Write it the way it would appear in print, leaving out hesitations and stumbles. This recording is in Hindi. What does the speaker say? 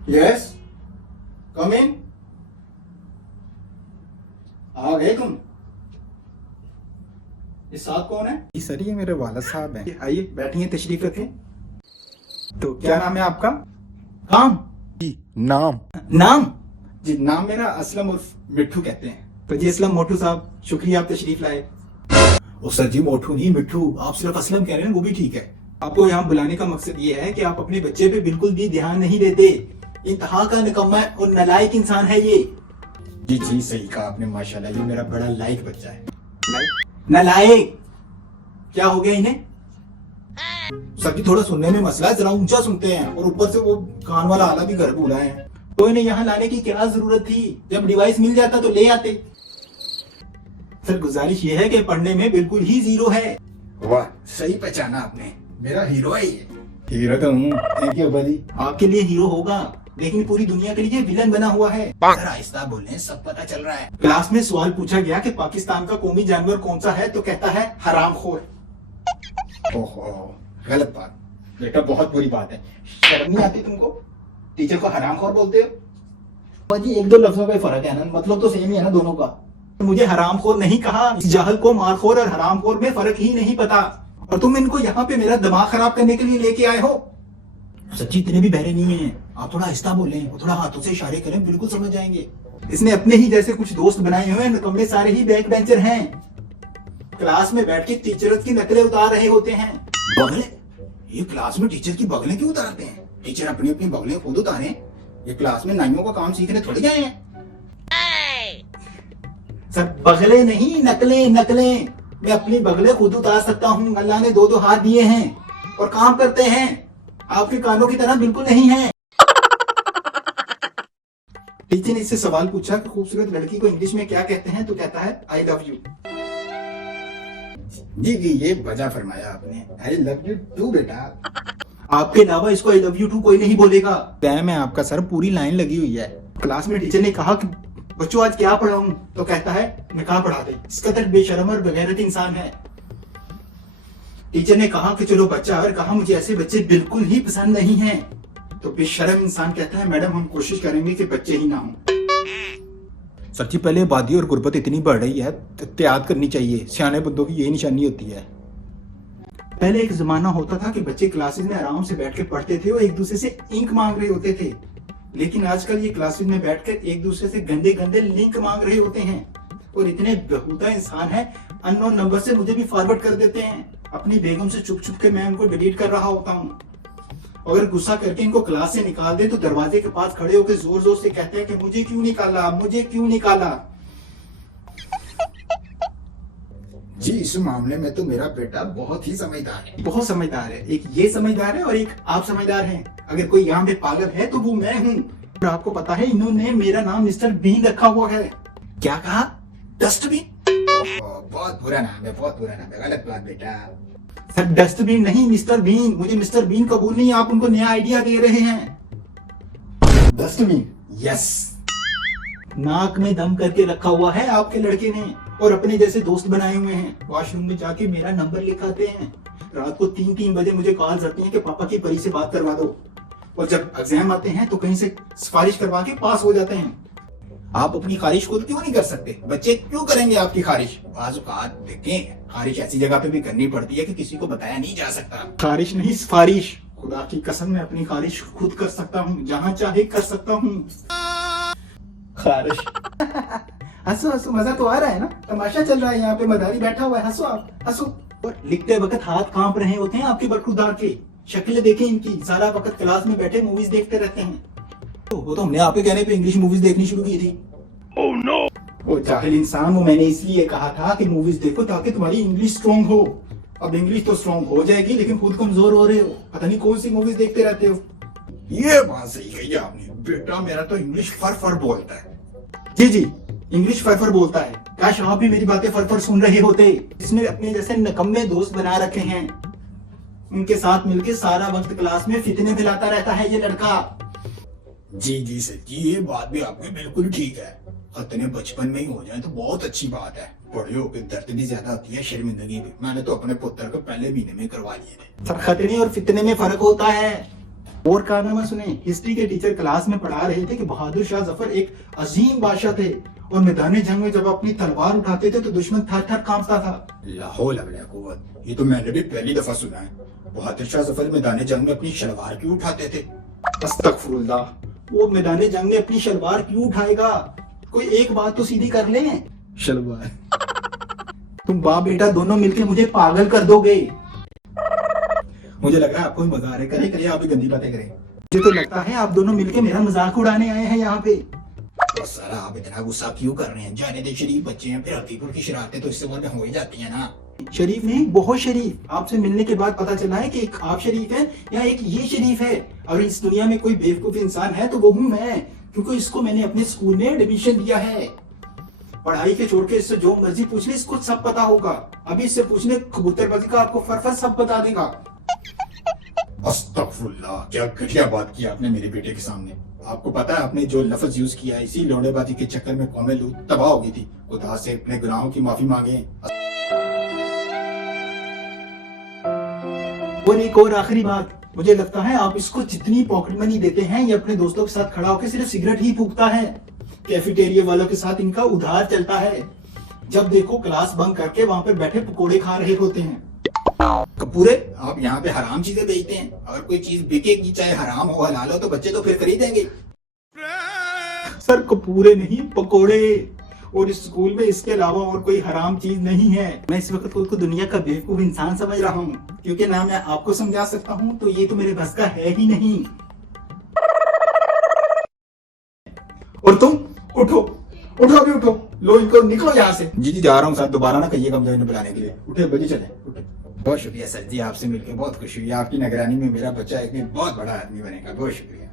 यस, कम इन। आ गए तुम? ये साथ कौन है? जी सर, ये मेरे वाला साहब हैं। आइए बैठिए, तशरीफ रखें। तो क्या नाम है आपका? काम? जी नाम? नाम? जी नाम मेरा असलम उर्फ मिट्ठू कहते हैं। तो जी असलम मोटू साहब, शुक्रिया आप तशरीफ लाए। ओ सर जी, मोटू नहीं मिट्ठू, आप सिर्फ असलम कह रहे हैं, वो भी ठीक है। आपको यहाँ बुलाने का मकसद ये है कि आप अपने बच्चे पे बिल्कुल भी ध्यान नहीं देते। इंतहा का निकम्मा और नलायक इंसान है ये। जी जी सही कहा आपने, माशाल्लाह ये मेरा बड़ा लायक बच्चा है। नलायक? क्या हो गया इन्हें? सर जी थोड़ा सुनने में मसला है, जरा ऊंचा सुनते हैं, और ऊपर से वो कान वाला आला भी घर बुलाए हैं। तो इन्हें यहाँ लाने की क्या जरूरत थी? जब डिवाइस मिल जाता तो ले आते। सर गुजारिश ये है कि पढ़ने में बिल्कुल ही जीरो है। वाह, सही पहचाना आपने, मेरा हीरो है ये। हीरो तो हूँ, थैंक यू buddy। आपके लिए हीरो होगा, लेकिन पूरी दुनिया के लिए विलन बना हुआ है। सर आहिस्ता बोलें, सब पता चल रहा है। क्लास में सवाल पूछा गया कि पाकिस्तान का कौमी जानवर कौन सा है, तो कहता है हरामखोर। ओहो, गलत बात बेटा, बहुत बुरी बात है। शर्म नहीं आती तुमको? टीचर को हरामखोर बोलते हो? जी एक दो लफ्जों का फर्क है ना, मतलब तो सेम ही है ना दोनों का। मुझे हरामखोर नहीं कहा, इस जाहल को मारखोर और हरामखोर में फर्क ही नहीं पता। और तुम इनको यहाँ पे मेरा दिमाग खराब करने के लिए लेके आए हो। सच्ची इतने भी बहरे नहीं हैं, आप थोड़ा आहिस्ता बोलें और थोड़ा हाथों से इशारे करें, बिल्कुल समझ जाएंगे। इसने अपने ही जैसे कुछ दोस्त बनाए हुए हैं, निकम्मे सारे ही बैक बेंचर हैं। क्लास में बैठ के टीचर्स की नकलें उतार रहे होते हैं। बगले? ये क्लास में टीचर की बगलें क्यों उतारते हैं? टीचर अपनी अपनी बगलें खुद उतारें, ये क्लास में नाइयों का काम सीखने थोड़ी गए हैं। सर बगले नहीं, नकलें नकलें। मैं अपनी बगले खुद उतार सकता हूँ, अल्लाह ने दो दो हाथ दिए हैं और काम करते हैं। आपके कानों की तरह बिल्कुल नहीं है। टीचर ने इससे सवाल पूछा कि खूबसूरत लड़की को इंग्लिश में क्या कहते हैं, तो कहता है आई लव यू। जी जी ये वजह फरमाया आपने, आई लव यू टू बेटा। आपके अलावा इसको आई लव यू टू कोई नहीं बोलेगा। मैं आपका सर, पूरी लाइन लगी हुई है। क्लास में टीचर ने कहा कि बच्चों आज क्या पढ़ाऊं, तो कहता है निकाह पढ़ा दे। इस कदर बेशर्म और बेगैरत इंसान है। टीचर ने कहा कि चलो बच्चा, और कहा मुझे ऐसे बच्चे बिल्कुल ही पसंद नहीं हैं। तो बेशर्म इंसान कहता है मैडम हम कोशिश करेंगे कि बच्चे ही ना हों। सच्ची पहले आबादी और गुर्बत इतनी बढ़ रही है, एहतियात करनी चाहिए, सियाने बंदों की यही निशानी होती है। पहले एक जमाना होता था कि बच्चे क्लासेस में आराम से बैठ के पढ़ते थे और एक दूसरे से इंक मांग रहे होते थे। लेकिन आजकल ये क्लासेस में बैठकर एक दूसरे से गंदे गंदे लिंक मांग रहे होते हैं। और इतने बेहुदा इंसान है, अननोन नंबर से मुझे भी फॉरवर्ड कर देते हैं। अपनी बेगम से छुप छुप के मैं उनको डिलीट कर रहा होता हूँ। अगर गुस्सा करके इनको क्लास से निकाल दे तो दरवाजे के पास खड़े होकर जोर जोर से कहते हैं कि मुझे क्यों निकाला, मुझे क्यों निकाला। जी इस मामले में तो मेरा बेटा बहुत ही समझदार है। बहुत समझदार है। एक ये समझदार है और एक आप समझदार हैं। अगर कोई यहाँ पे पागल है तो वो मैं हूँ। और आपको पता है इन्होंने मेरा नाम मिस्टर बीन रखा हुआ है। क्या कहा? डस्टबिन? बहुत बुरा नाम है, बहुत बुरा नाम है, गलत बात बेटा। सर डस्टबिन नहीं, मिस्टर बीन। मुझे मिस्टर बीन कबूल नहीं, आप उनको नया आइडिया दे रहे हैं। डस्टबिन? यस। नाक में दम करके रखा हुआ है आपके लड़के ने, और अपने जैसे दोस्त बनाए हुए हैं। वॉशरूम में जाके मेरा नंबर लिखाते हैं। रात को 3-3 बजे मुझे कॉल आती हैं कि पापा की परी से बात करवा दो। और जब एग्जाम आते हैं तो कहीं से सिफारिश करवा के पास हो जाते हैं। आप अपनी खारिश खुद क्यों नहीं कर सकते? बच्चे क्यों करेंगे आपकी खारिश? बात देखें, खारिश ऐसी जगह पे भी करनी पड़ती है कि किसी को बताया नहीं जा सकता। खारिश नहीं, सिफारिश। खुदा की कसम मैं अपनी खारिश खुद कर सकता हूँ, जहाँ चाहे कर सकता हूँ। खारिश। हंसो हंसो, मजा तो आ रहा है ना, तमाशा चल रहा है यहाँ पे, मदारी बैठा हुआ है, हंसो आप हंसो। और लिखते वक्त हाथ कांप रहे होते हैं आपके बरखुरदार के। शक्लें देखें इनकी, सारा वक्त क्लास में बैठे मूवीज देखते रहते हैं। वो तो हमने आपके कहने पे इंग्लिश मूवीज देखनी शुरू की थी। Oh no. वो जाहिल इंसान, वो मैंने इसलिए कहा था कि मूवीज देखो ताकि तुम्हारी इंग्लिश स्ट्रॉन्ग हो। अब इंग्लिश तो स्ट्रॉन्ग हो जाएगी, लेकिन खुद कमजोर हो रहे हो। पता नहीं कौन सी मूवीज देखते रहते हो। ये बात सही कही आपने बेटा, मेरा तो इंग्लिश फर फर बोलता है। जी जी इंग्लिश फर बोलता है। काश आप भी मेरी बातें फर सुन रहे होते। इसने अपने जैसे नकम्मे दोस्त बना रखे हैं। उनके साथ मिलके सारा वक्त क्लास में फितने फैलाता रहता है ये लड़का। जी जी सर जी, ये बात भी आपकी बिल्कुल ठीक है। खतने बचपन में ही हो जाए तो बहुत अच्छी बात है। बड़े होकर दर्द भी ज्यादा होती है, शर्मिंदगी भी। मैंने तो अपने पुत्र को पहले महीने में करवा लिए थे। सर खतने और फितने में फर्क होता है। और कारनामा सुने, हिस्ट्री के टीचर क्लास में पढ़ा रहे थे कि बहादुर शाह जफर एक अजीम बादशाह थे और मैदान जंग में जब अपनी तलवार उठाते थे तो दुश्मन थर थर कांपता था। लाहौल वला कुव्वत, ये तो मैंने भी पहली दफा सुना है। बहादुर शाह जफर मैदान जंग में अपनी शलवार क्यों उठाते थे? अस्तगफुरुल्लाह, वो मैदान जंग में अपनी शलवार क्यों उठाएगा? कोई एक बात तो सीधी कर ले। शलवार। तुम बाप बेटा दोनों मिलके मुझे पागल कर दोगे। मुझे लग रहा है आपको भी मजा आ रहा है। करें करिए, आप भी गंदी बातें करें। मुझे तो लगता है आप दोनों मिलके मेरा मजाक उड़ाने आए हैं यहाँ पे। तो सर आप इतना गुस्सा क्यों कर रहे हैं? जाने दे, शरीफ बच्चे हैं, फिर हकीकुर की शरारतें तो इससे ऊपर में हो ही जाती है ना। शरीफ नहीं, बहुत शरीफ। आपसे मिलने के बाद पता चला है कि एक आप शरीफ है या एक ये शरीफ है। अगर इस दुनिया में कोई बेवकूफ इंसान है तो वो हूँ मैं, क्योंकि इसको मैंने अपने स्कूल में एडमिशन दिया है। पढ़ाई के छोड़ के इससे जो मर्जी पूछ ले, इसको सब पता होगा। अभी इससे पूछने कबूतरबाजी का आपको फरफर सब बता देगा। अस्तगफुरुल्लाह, क्या घटिया बात की आपने मेरे बेटे के सामने। आपको पता है आपने जो लफ्ज यूज किया है, इसी लौड़ेबाजी के चक्कर में कौमें लूट तबाह हो गई थी। खुदा से अपने गुनाहों की माफी मांगे। और एक और आखिरी बात, मुझे लगता है आप इसको जितनी पॉकेट मनी देते हैं ये अपने दोस्तों के साथ खड़ा होकर सिर्फ सिगरेट ही फूकता है। कैफेटेरिया वालों के साथ इनका उधार चलता है। जब देखो क्लास बंक करके वहां पर बैठे पकोड़े खा रहे होते हैं। कपूरे, आप यहाँ पे हराम चीजें बेचते हैं। अगर कोई चीज बिकेगी, चाहे हराम हो हलाल हो, तो बच्चे तो फिर खरीदेंगे। सर कपूरे नहीं, पकोड़े। और इस स्कूल में इसके अलावा और कोई हराम चीज नहीं है। मैं इस वक्त खुद को दुनिया का बेवकूफ इंसान समझ रहा हूँ, क्योंकि ना मैं आपको समझा सकता हूँ तो ये तो मेरे बस का है ही नहीं। और तुम उठो, उठो अभी उठो, लो इनको निकलो यहाँ से। जी जी जा रहा हूँ सर, दोबारा ना कहिएगा मुझे इन्हें बुलाने के लिए। उठे बजी, चले उठे। बहुत शुक्रिया सर जी, आपसे मिलकर बहुत खुशी हुई। आपकी निगरानी में मेरा बच्चा एक दिन बहुत बड़ा आदमी बनेगा। बहुत शुक्रिया।